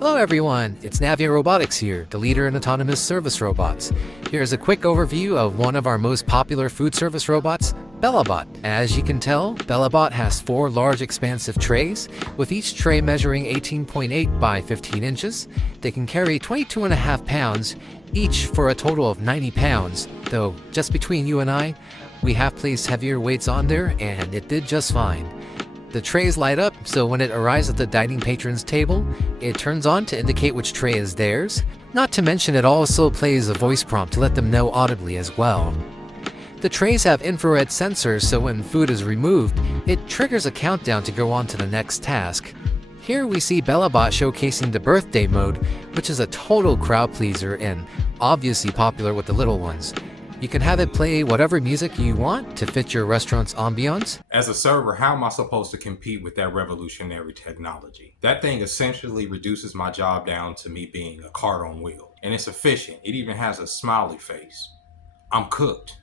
Hello everyone, it's Navia Robotics here, the leader in autonomous service robots. Here's a quick overview of one of our most popular food service robots, Bellabot. As you can tell, Bellabot has 4 large expansive trays, with each tray measuring 18.8 by 15 inches. They can carry 22.5 pounds, each for a total of 90 pounds, though just between you and I, we have placed heavier weights on there and it did just fine. The trays light up, so when it arrives at the dining patron's table, it turns on to indicate which tray is theirs. Not to mention it also plays a voice prompt to let them know audibly as well. The trays have infrared sensors, so when food is removed, it triggers a countdown to go on to the next task. Here we see Bellabot showcasing the birthday mode, which is a total crowd pleaser and obviously popular with the little ones. You can have it play whatever music you want to fit your restaurant's ambiance. As a server, how am I supposed to compete with that revolutionary technology? That thing essentially reduces my job down to me being a cart on wheels. And it's efficient. It even has a smiley face. I'm cooked.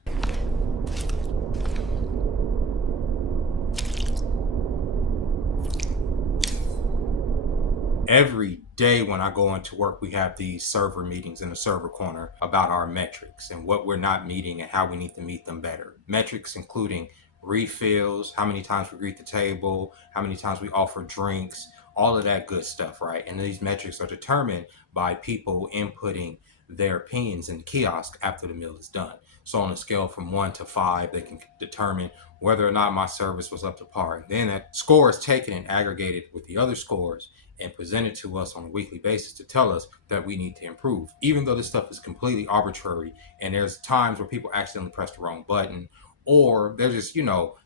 Every day when I go into work, we have these server meetings in the server corner about our metrics and what we're not meeting and how we need to meet them better. Metrics including refills, how many times we greet the table, how many times we offer drinks, all of that good stuff, right? And these metrics are determined by people inputting their opinions in the kiosk after the meal is done. So on a scale from 1 to 5, they can determine whether or not my service was up to par. And then that score is taken and aggregated with the other scores and presented to us on a weekly basis to tell us that we need to improve. Even though this stuff is completely arbitrary and there's times where people accidentally press the wrong button or they're just,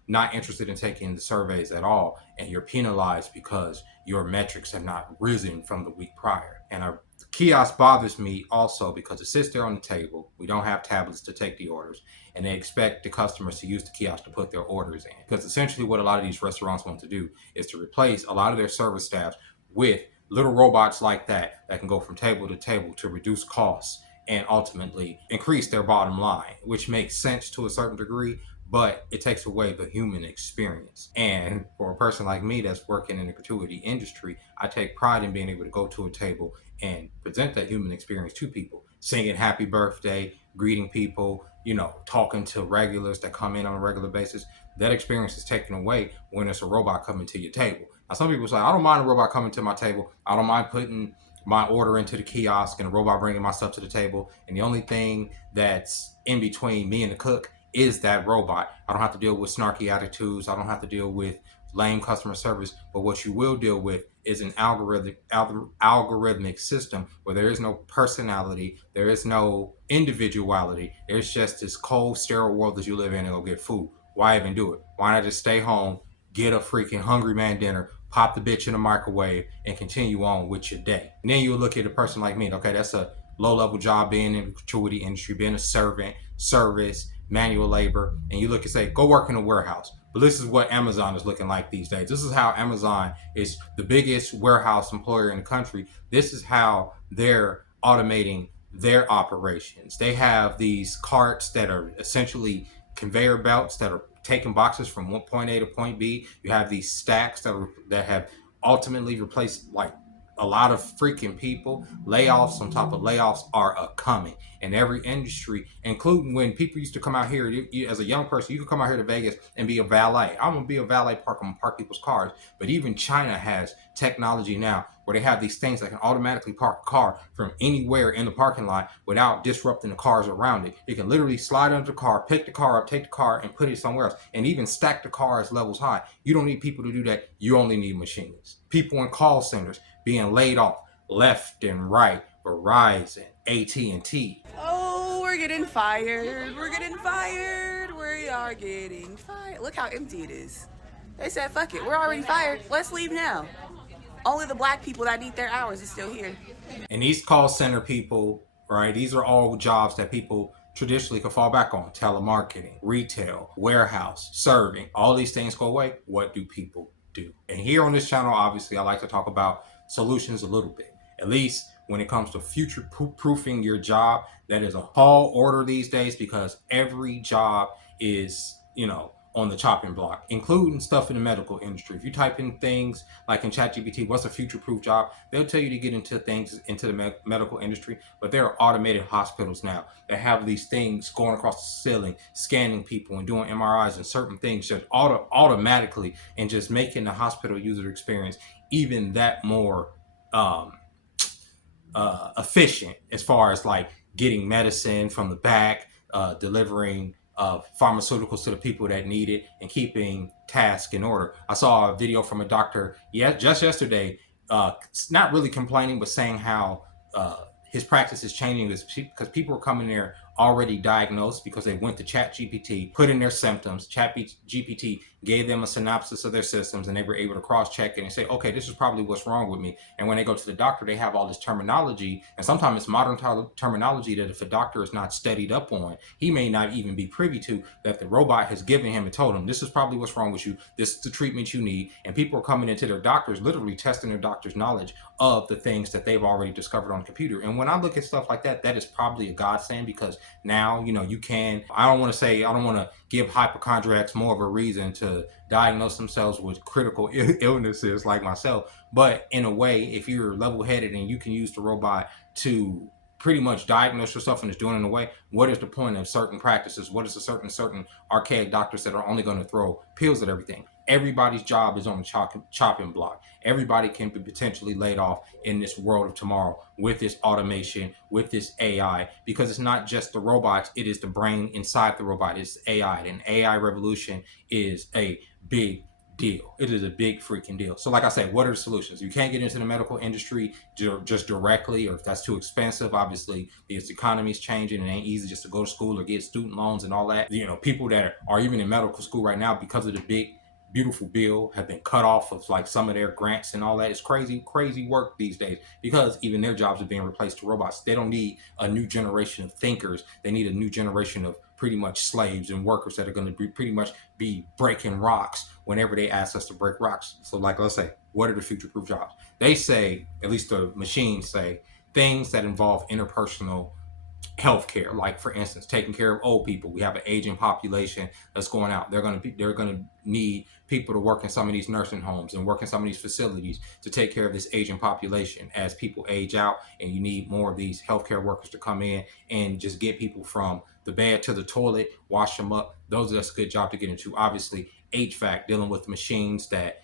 not interested in taking the surveys at all and you're penalized because your metrics have not risen from the week prior. And our kiosk bothers me also because it sits there on the table. We don't have tablets to take the orders and they expect the customers to use the kiosk to put their orders in. Because essentially what a lot of these restaurants want to do is to replace a lot of their service staff with little robots like that can go from table to table to reduce costs and ultimately increase their bottom line, which makes sense to a certain degree, but it takes away the human experience. And for a person like me that's working in the gratuity industry, I take pride in being able to go to a table and present that human experience to people, singing happy birthday, greeting people, talking to regulars that come in on a regular basis. That experience is taken away when it's a robot coming to your table. Now, some people say, I don't mind a robot coming to my table. I don't mind putting my order into the kiosk and a robot bringing my stuff to the table. And the only thing that's in between me and the cook is that robot. I don't have to deal with snarky attitudes. I don't have to deal with lame customer service. But what you will deal with is an algorithmic system where there is no personality, there is no individuality. There's just this cold, sterile world that you live in and go get food. Why even do it? Why not just stay home, get a freaking hungry man dinner, pop the bitch in the microwave, and continue on with your day? And then you look at a person like me. Okay, that's a low-level job, being in the gratuity industry, being a servant, service, manual labor, and you look and say, go work in a warehouse. But this is what Amazon is looking like these days. This is how Amazon is the biggest warehouse employer in the country. This is how they're automating their operations. They have these carts that are essentially conveyor belts that are taking boxes from one point A to point B. You have these stacks that have ultimately replaced like a lot of freaking people. Layoffs on top of layoffs are a coming in every industry, including when people used to come out here. As a young person, you could come out here to Vegas and be a valet. I'm gonna be a valet park. I'm gonna park people's cars. But even China has technology now where they have these things that can automatically park a car from anywhere in the parking lot without disrupting the cars around it. You can literally slide under the car, pick the car up, take the car, and put it somewhere else, and even stack the cars levels high. You don't need people to do that. You only need machines. People in call centers being laid off left and right. Verizon, AT&T. Oh, we're getting fired. We're getting fired. We are getting fired. Look how empty it is. They said, fuck it. We're already fired. Let's leave now. Only the black people that need their hours is still here. And these call center people, right, these are all jobs that people traditionally could fall back on. Telemarketing, retail, warehouse, serving. All these things go away. What do people do? And here on this channel, obviously, I like to talk about solutions a little bit. At least when it comes to future proofing your job, that is a tall order these days because every job is, on the chopping block, including stuff in the medical industry. If you type in things like in ChatGPT, what's a future-proof job, they'll tell you to get into things into the medical industry. But there are automated hospitals now that have these things going across the ceiling, scanning people and doing MRIs and certain things just automatically, and just making the hospital user experience even that more um, efficient as far as like getting medicine from the back, delivering pharmaceuticals to the people that need it, and keeping tasks in order. I saw a video from a doctor just yesterday, not really complaining, but saying how his practice is changing because people are coming there already diagnosed because they went to ChatGPT, put in their symptoms. ChatGPT gave them a synopsis of their systems, and they were able to cross-check it and say, okay, this is probably what's wrong with me. And when they go to the doctor, they have all this terminology, and sometimes it's modern terminology that if a doctor is not studied up on, he may not even be privy to, that the robot has given him and told him, this is probably what's wrong with you, this is the treatment you need. And people are coming into their doctors, literally testing their doctor's knowledge of the things that they've already discovered on the computer. And when I look at stuff like that, that is probably a godsend, because now, you can, I don't want to give hypochondriacs more of a reason to diagnose themselves with critical illnesses like myself. But in a way, if you're level-headed and you can use the robot to pretty much diagnose yourself and it's doing it in a way, what is the point of certain practices? What is the certain archaic doctors that are only going to throw pills at everything? Everybody's job is on the chopping block. Everybody can be potentially laid off in this world of tomorrow with this automation, with this AI, because it's not just the robots, it is the brain inside the robot. It's AI. And AI revolution is a big deal. It is a big freaking deal. So like I said, what are the solutions? You can't get into the medical industry just directly, or if that's too expensive, obviously the economy is changing. It ain't easy just to go to school or get student loans and all that. People that are even in medical school right now, because of the big beautiful bill, have been cut off of like some of their grants and all that. It's crazy work these days, because even their jobs are being replaced to robots. They don't need a new generation of thinkers. They need a new generation of pretty much slaves and workers that are going to be pretty much be breaking rocks whenever they ask us to break rocks. So like, let's say, what are the future-proof jobs? They say, at least the machines say, things that involve interpersonal healthcare, like for instance, taking care of old people. We have an aging population that's going out. They're going to need people to work in some of these nursing homes and work in some of these facilities to take care of this aging population as people age out, and you need more of these healthcare workers to come in and just get people from the bed to the toilet, wash them up. That's a good job to get into. Obviously, HVAC, dealing with machines that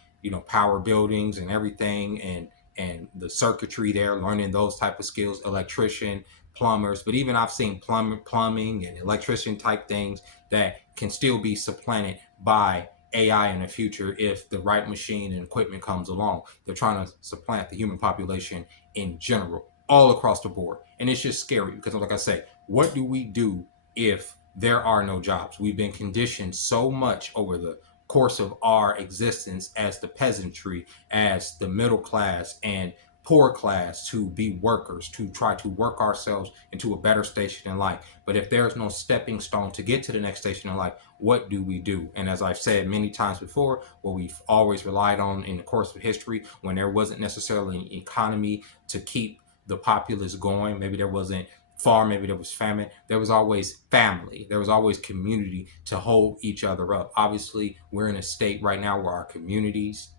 power buildings and everything, and the circuitry there, learning those type of skills. Electrician, plumbers, but even I've seen plumbing and electrician type things that can still be supplanted by AI in the future if the right machine and equipment comes along. They're trying to supplant the human population in general, all across the board. And it's just scary because, like I say, what do we do if there are no jobs? We've been conditioned so much over the course of our existence as the peasantry, as the middle class and poor class, to be workers, to try to work ourselves into a better station in life. But if there's no stepping stone to get to the next station in life, what do we do? And as I've said many times before, what we've always relied on in the course of history, when there wasn't necessarily an economy to keep the populace going, maybe there wasn't farm, maybe there was famine, there was always family, there was always community to hold each other up. Obviously, we're in a state right now where our communities,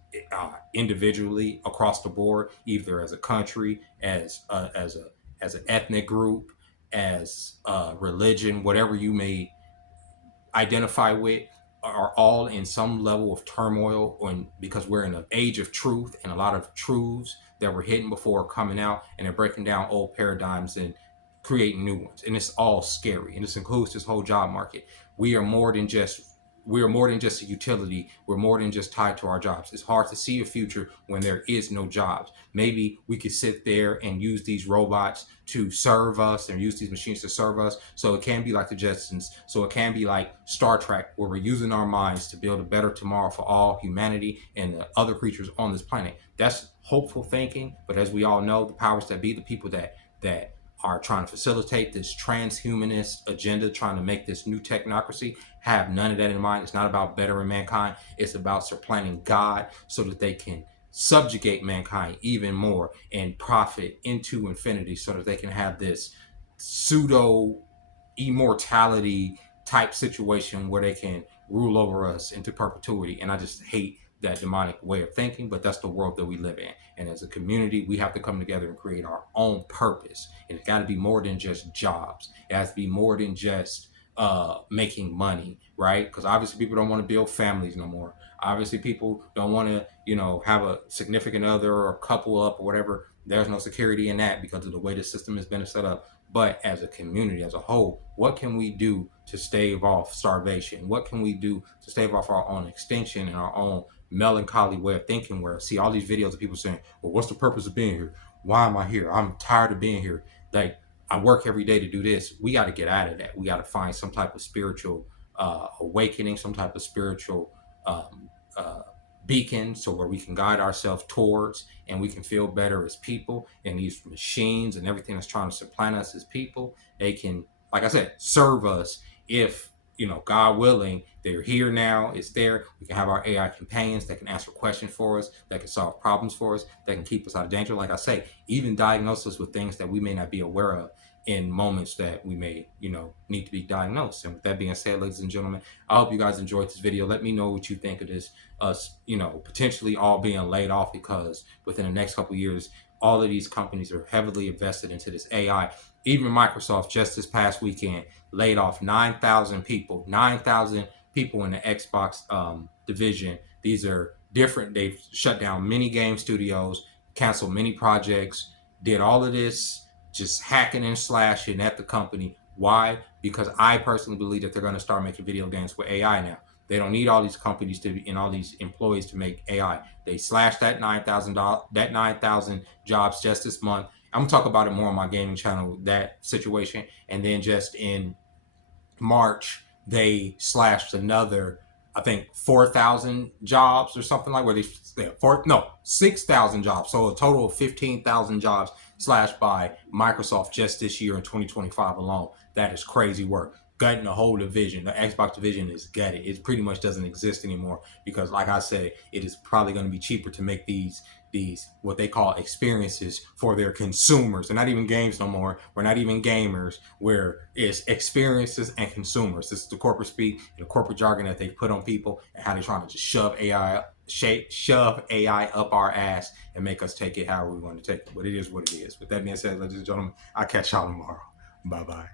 individually across the board, either as a country, as an ethnic group, as religion, whatever you may identify with, are all in some level of turmoil, because we're in an age of truth, and a lot of truths that were hidden before are coming out, and they're breaking down old paradigms and creating new ones. And it's all scary, and this includes this whole job market. We are more than just a utility. We're more than just tied to our jobs. It's hard to see a future when there is no jobs. Maybe we could sit there and use these robots to serve us, and use these machines to serve us. So it can be like the Jetsons. So it can be like Star Trek, where we're using our minds to build a better tomorrow for all humanity and the other creatures on this planet. That's hopeful thinking. But as we all know, the powers that be, the people that are trying to facilitate this transhumanist agenda, trying to make this new technocracy, have none of that in mind. It's not about bettering mankind. It's about supplanting God so that they can subjugate mankind even more and profit into infinity, so that they can have this pseudo immortality type situation where they can rule over us into perpetuity. And I just hate that demonic way of thinking, but that's the world that we live in. And as a community, we have to come together and create our own purpose. And it's got to be more than just jobs. It has to be more than just making money, right? Because obviously people don't want to build families no more. Obviously people don't want to, have a significant other or a couple up or whatever. There's no security in that because of the way the system has been set up. But as a community, as a whole, what can we do to stave off starvation? What can we do to stave off our own extinction and our own melancholy way of thinking, where I see all these videos of people saying, well, what's the purpose of being here? Why am I here? I'm tired of being here. Like, I work every day to do this. We got to get out of that. We got to find some type of spiritual awakening, some type of spiritual beacon, so where we can guide ourselves towards, and we can feel better as people. And these machines and everything that's trying to supplant us as people, they can, like I said, serve us if, God willing, they're here now, it's there. We can have our AI companions that can answer questions for us, that can solve problems for us, that can keep us out of danger. Like I say, even diagnose us with things that we may not be aware of in moments that we may, need to be diagnosed. And with that being said, ladies and gentlemen, I hope you guys enjoyed this video. Let me know what you think of this, us, potentially all being laid off, because within the next couple of years, all of these companies are heavily invested into this AI. Even Microsoft just this past weekend laid off 9,000 people, 9,000 people in the Xbox division. These are different. They've shut down many game studios, canceled many projects, did all of this just hacking and slashing at the company. Why? Because I personally believe that they're going to start making video games with AI now. They don't need all these companies to be, and all these employees to make AI. They slashed that 9,000 jobs just this month. I'm gonna talk about it more on my gaming channel, that situation. And then just in March, they slashed another, I think, 4,000 jobs or something, like, where they 6,000 jobs. So a total of 15,000 jobs slashed by Microsoft just this year in 2025 alone. That is crazy work. Gutting the whole division. The Xbox division is gutted. It pretty much doesn't exist anymore because, like I said, it is probably going to be cheaper to make these what they call experiences for their consumers. They're not even games no more. We're not even gamers. Where it's experiences and consumers. This is the corporate speak and the corporate jargon that they put on people, and how they're trying to just shove AI up our ass and make us take it however we want to take it. But it is what it is. With that being said, ladies and gentlemen, I'll catch y'all tomorrow. Bye bye.